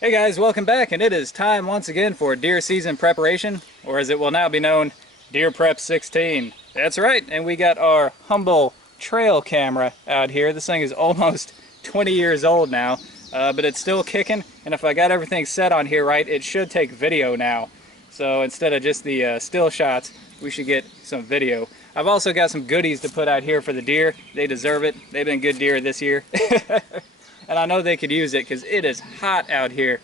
Hey guys, welcome back, and it is time once again for deer season preparation, or as it will now be known, Deer Prep 16. That's right, and we got our humble trail camera out here. This thing is almost 20 years old now, but it's still kicking, and if I got everything set on here right, it should take video now. So instead of just the still shots, we should get some video. I've also got some goodies to put out here for the deer. They deserve it. They've been good deer this year. And I know they could use it because it is hot out here.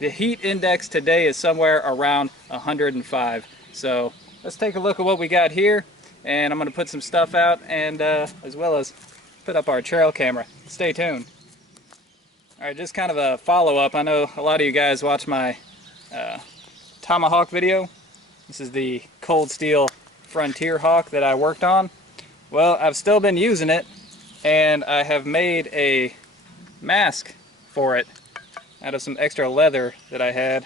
The heat index today is somewhere around 105. So let's take a look at what we got here. And I'm going to put some stuff out and as well as put up our trail camera. Stay tuned. Alright, just kind of a follow-up. I know a lot of you guys watch my Tomahawk video. This is the Cold Steel Frontier Hawk that I worked on. Well, I've still been using it, and I have made a mask for it out of some extra leather that I had.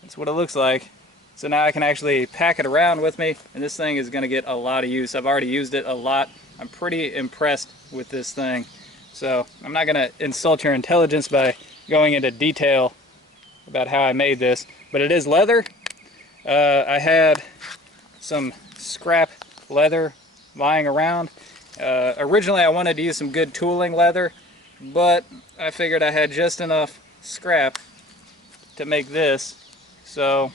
That's what it looks like. So now I can actually pack it around with me, and this thing is going to get a lot of use. I've already used it a lot. I'm pretty impressed with this thing. So I'm not going to insult your intelligence by going into detail about how I made this, but it is leather. I had some scrap leather lying around. Originally I wanted to use some good tooling leather, but I figured I had just enough scrap to make this. So,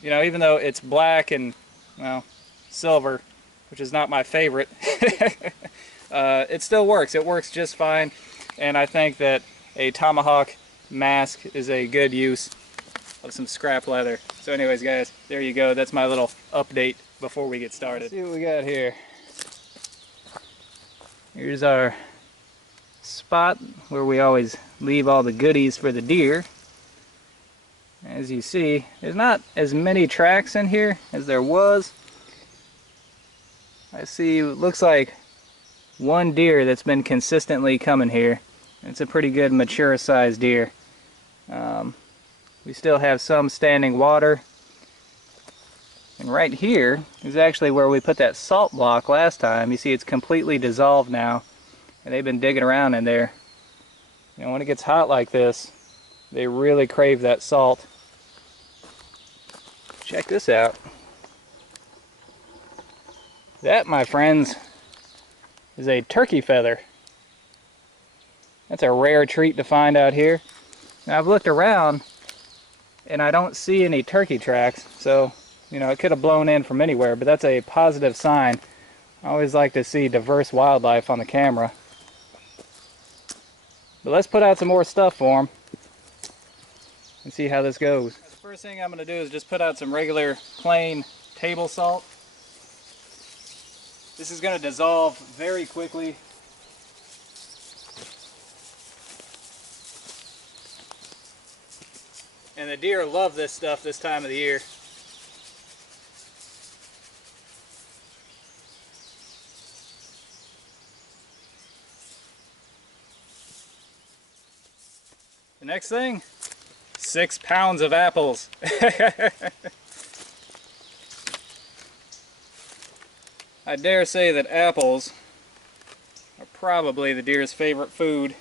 you know, even though it's black and, well, silver, which is not my favorite, it still works. It works just fine, and I think that a Tomahawk mask is a good use of some scrap leather. So anyways, guys, there you go. That's my little update before we get started. Let's see what we got here. Here's our spot where we always leave all the goodies for the deer. As you see, there's not as many tracks in here as there was. I see it looks like one deer that's been consistently coming here. It's a pretty good mature sized deer. We still have some standing water. And right here is actually where we put that salt block last time. You see it's completely dissolved now, and they've been digging around in there. You know, when it gets hot like this, they really crave that salt. Check this out. That, my friends, is a turkey feather. That's a rare treat to find out here. Now I've looked around and I don't see any turkey tracks, so you know, it could have blown in from anywhere, but that's a positive sign. I always like to see diverse wildlife on the camera. But let's put out some more stuff for them and see how this goes. The first thing I'm going to do is just put out some regular plain table salt. This is going to dissolve very quickly. And the deer love this stuff this time of the year. The next thing, 6 pounds of apples. I dare say that apples are probably the deer's favorite food.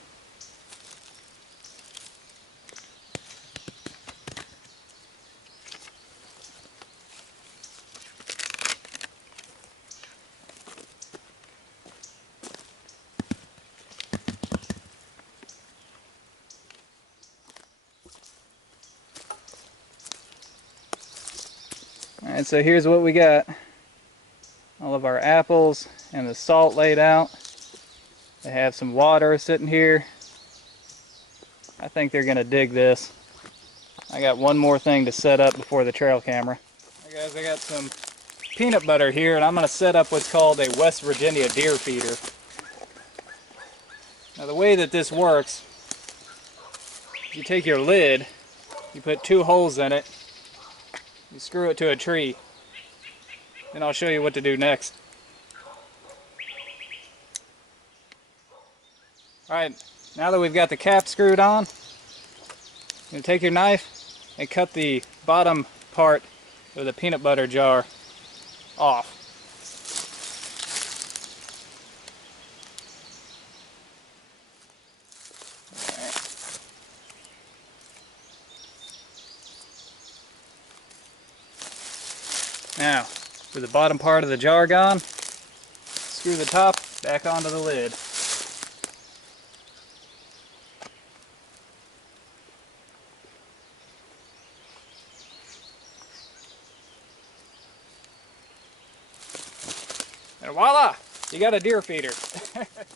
Alright, so here's what we got. All of our apples and the salt laid out. They have some water sitting here. I think they're going to dig this. I got one more thing to set up before the trail camera. Hey guys, I got some peanut butter here, and I'm going to set up what's called a West Virginia deer feeder. Now the way that this works, you take your lid, you put 2 holes in it, you screw it to a tree, and I'll show you what to do next. Alright, now that we've got the cap screwed on, you're going to take your knife and cut the bottom part of the peanut butter jar off. Now, with the bottom part of the jar gone, screw the top back onto the lid. And voila! You got a deer feeder.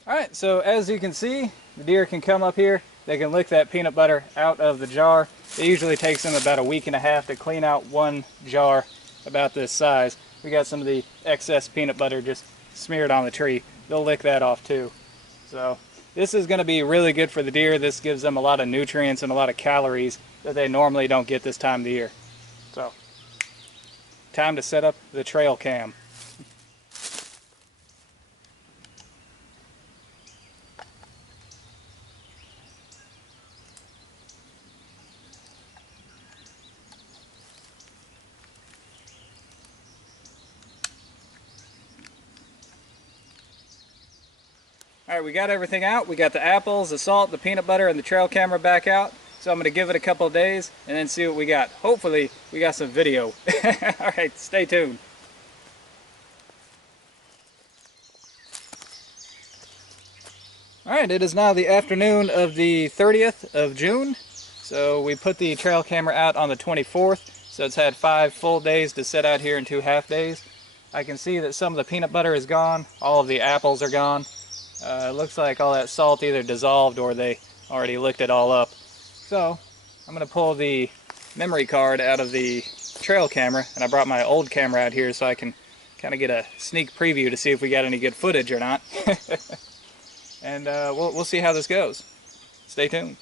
Alright, so as you can see, the deer can come up here. They can lick that peanut butter out of the jar. It usually takes them about a week and a half to clean out one jar about this size. We got some of the excess peanut butter just smeared on the tree. They'll lick that off too. So this is going to be really good for the deer. This gives them a lot of nutrients and a lot of calories that they normally don't get this time of the year. So, time to set up the trail cam. Alright, we got everything out. We got the apples, the salt, the peanut butter, and the trail camera back out. So I'm going to give it a couple of days and then see what we got. Hopefully, we got some video. Alright, stay tuned. Alright, it is now the afternoon of the 30th of June. So we put the trail camera out on the 24th. So it's had 5 full days to set out here in 2 half days. I can see that some of the peanut butter is gone. All of the apples are gone. It looks like all that salt either dissolved or they already licked it all up. So I'm going to pull the memory card out of the trail camera, and I brought my old camera out here so I can kind of get a sneak preview to see if we got any good footage or not. And we'll see how this goes. Stay tuned.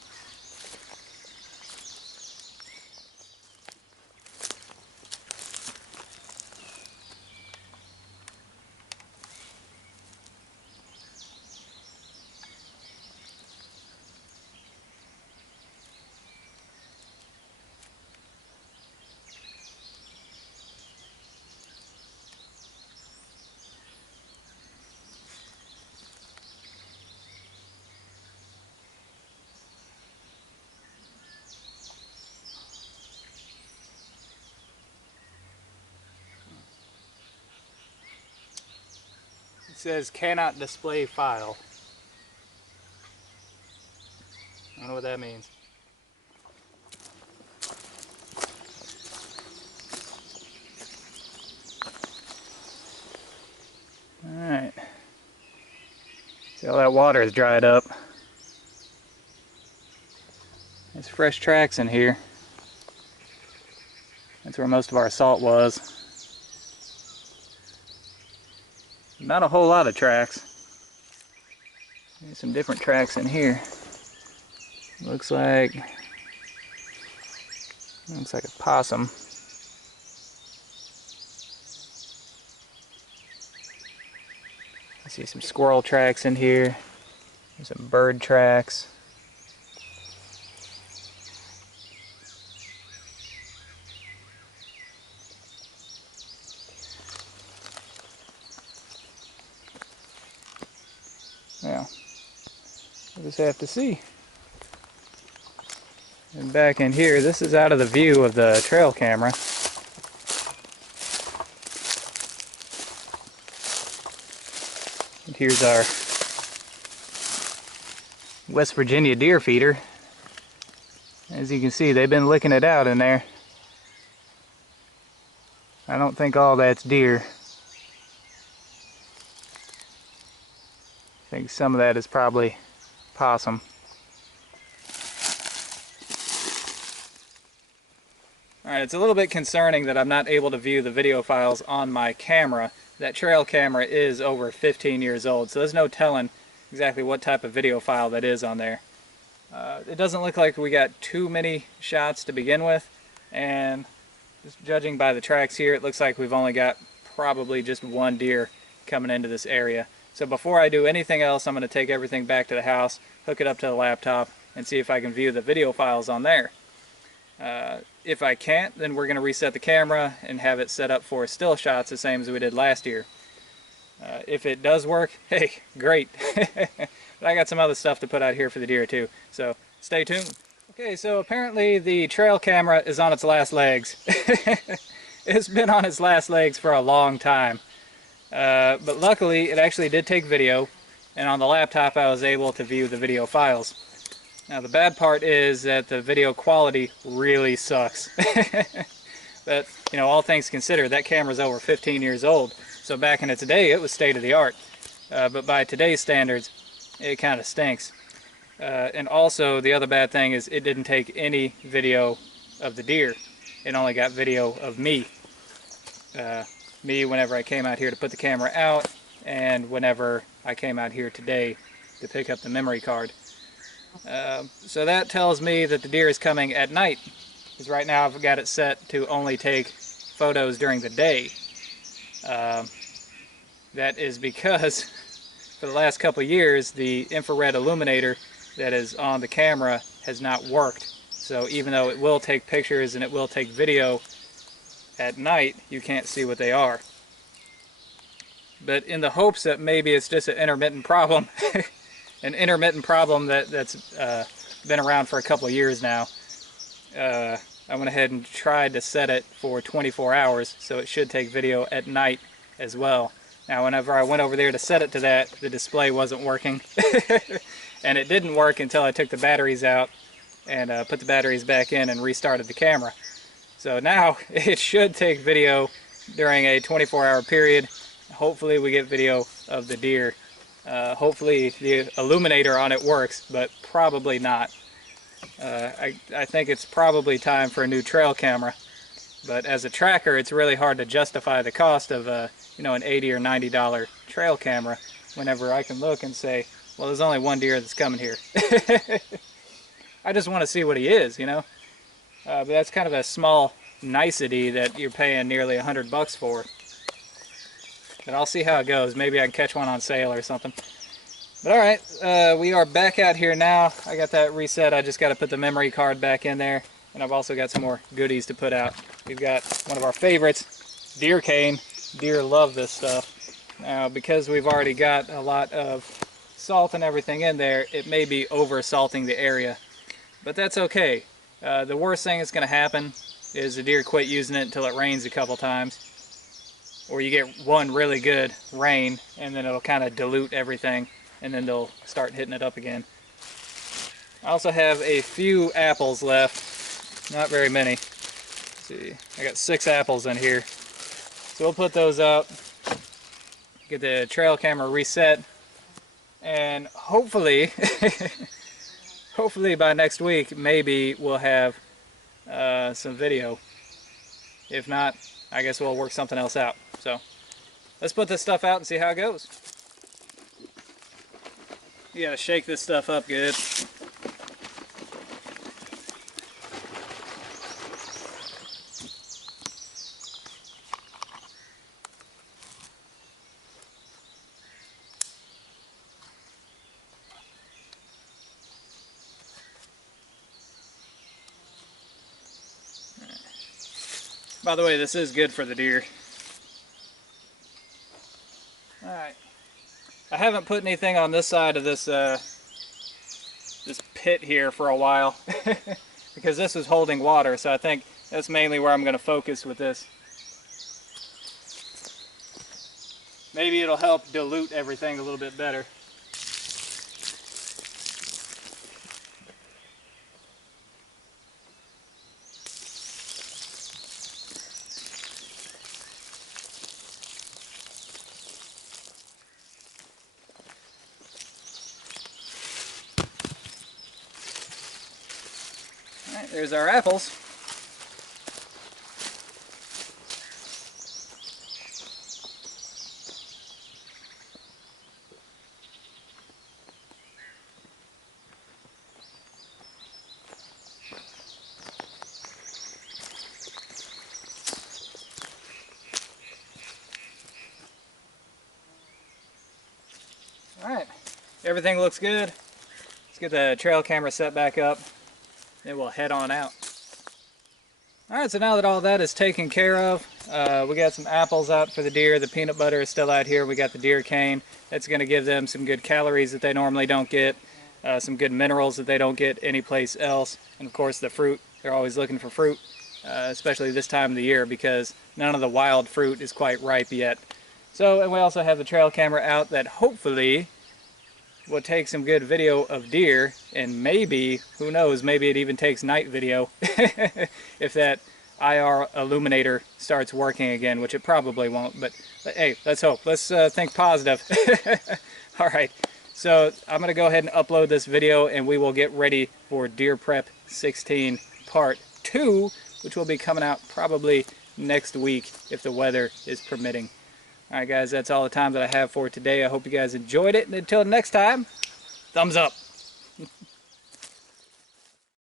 It says cannot display file. I don't know what that means. Alright. See, all that water is dried up. There's fresh tracks in here. That's where most of our salt was. Not a whole lot of tracks. There's some different tracks in here. Looks like a possum. I see some squirrel tracks in here. There's some bird tracks. Now, we'll just have to see. And back in here, this is out of the view of the trail camera. And here's our West Virginia deer feeder. As you can see, they've been licking it out in there. I don't think all that's deer. I think some of that is probably possum. Alright, it's a little bit concerning that I'm not able to view the video files on my camera. That trail camera is over 15 years old, so there's no telling exactly what type of video file that is on there. It doesn't look like we got too many shots to begin with, and just judging by the tracks here, it looks like we've only got probably just one deer coming into this area. So before I do anything else, I'm going to take everything back to the house, hook it up to the laptop, and see if I can view the video files on there. If I can't, then we're going to reset the camera and have it set up for still shots the same as we did last year. If it does work, hey, great. But I got some other stuff to put out here for the deer too, so stay tuned. Okay, so apparently the trail camera is on its last legs. It's been on its last legs for a long time. But luckily, it actually did take video, and on the laptop I was able to view the video files. Now the bad part is that the video quality really sucks. But, you know, all things considered, that camera's over 15 years old, so back in its day it was state of the art. But by today's standards, it kind of stinks. And also, the other bad thing is it didn't take any video of the deer. It only got video of me. Me whenever I came out here to put the camera out, and whenever I came out here today to pick up the memory card. So that tells me that the deer is coming at night, because right now I've got it set to only take photos during the day. That is because for the last couple years the infrared illuminator that is on the camera has not worked. So even though it will take pictures and it will take video at night, you can't see what they are. But in the hopes that maybe it's just an intermittent problem, an intermittent problem that's been around for a couple of years now, I went ahead and tried to set it for 24 hours, so it should take video at night as well. Now whenever I went over there to set it to that, the display wasn't working. And it didn't work until I took the batteries out and put the batteries back in and restarted the camera. So now it should take video during a 24-hour period. Hopefully we get video of the deer. Hopefully the illuminator on it works, but probably not. I think it's probably time for a new trail camera. But as a tracker, it's really hard to justify the cost of you know, an $80 or $90 trail camera whenever I can look and say, well, there's only one deer that's coming here. I just want to see what he is, you know. But that's kind of a small nicety that you're paying nearly $100 for. But I'll see how it goes. Maybe I can catch one on sale or something. But alright, we are back out here now. I got that reset. I just got to put the memory card back in there. And I've also got some more goodies to put out. We've got one of our favorites, deer cane. Deer love this stuff. Now, because we've already got a lot of salt and everything in there, it may be over salting the area. But that's okay. The worst thing that's going to happen is the deer quit using it until it rains a couple times. Or you get one really good rain and then it'll kind of dilute everything and then they'll start hitting it up again. I also have a few apples left. Not very many. Let's see, I got 6 apples in here. So we'll put those up, get the trail camera reset, and hopefully, hopefully by next week, maybe we'll have some video. If not, I guess we'll work something else out. So let's put this stuff out and see how it goes. You gotta shake this stuff up good. By the way, this is good for the deer. Alright. I haven't put anything on this side of this this pit here for a while because this was holding water, so I think that's mainly where I'm going to focus with this. Maybe it'll help dilute everything a little bit better. Alright, there's our apples. Alright, everything looks good. Let's get the trail camera set back up. Then we'll head on out. Alright, so now that all that is taken care of, we got some apples out for the deer. The peanut butter is still out here. We got the deer cane. That's going to give them some good calories that they normally don't get. Some good minerals that they don't get anyplace else. And of course the fruit. They're always looking for fruit. especially this time of the year, because none of the wild fruit is quite ripe yet. So, and we also have the trail camera out that hopefully will take some good video of deer, and maybe, who knows, maybe it even takes night video if that IR illuminator starts working again, which it probably won't, but hey, let's hope. Let's think positive. All right, so I'm going to go ahead and upload this video, and we will get ready for Deer Prep 16 Part 2, which will be coming out probably next week if the weather is permitting. Alright guys, that's all the time that I have for today. I hope you guys enjoyed it, and until next time, thumbs up.